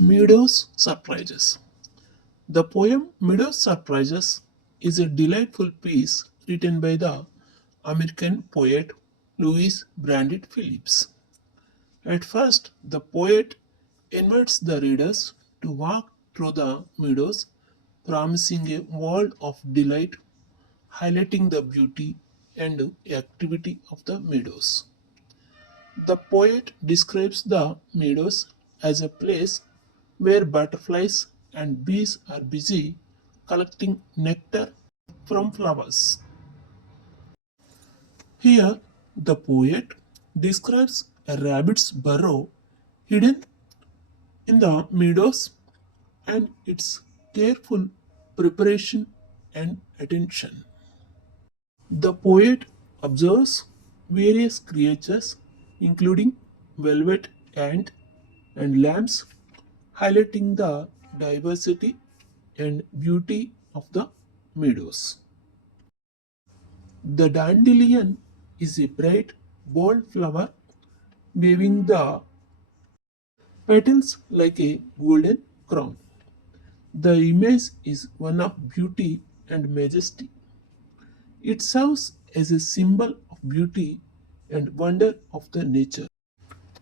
MEADOWS Surprises. The poem MEADOWS Surprises is a delightful piece written by the American poet Louis Brandeis Phillips. At first, the poet invites the readers to walk through the meadows, promising a world of delight, highlighting the beauty and activity of the meadows. The poet describes the meadows as a place where butterflies and bees are busy collecting nectar from flowers. Here, the poet describes a rabbit's burrow hidden in the meadows and its careful preparation and attention. The poet observes various creatures, including velvet ant and lambs, highlighting the diversity and beauty of the meadows. The dandelion is a bright, bold flower waving the petals like a golden crown. The image is one of beauty and majesty. It serves as a symbol of beauty and wonder of the nature.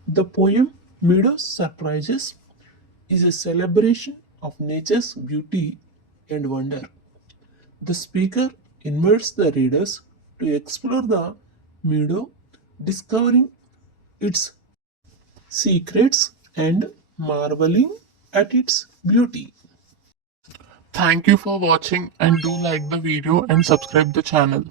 The poem Meadows Surprises is a celebration of nature's beauty and wonder. The speaker invites the readers to explore the meadow, discovering its secrets and marveling at its beauty. Thank you for watching and do like the video and subscribe the channel.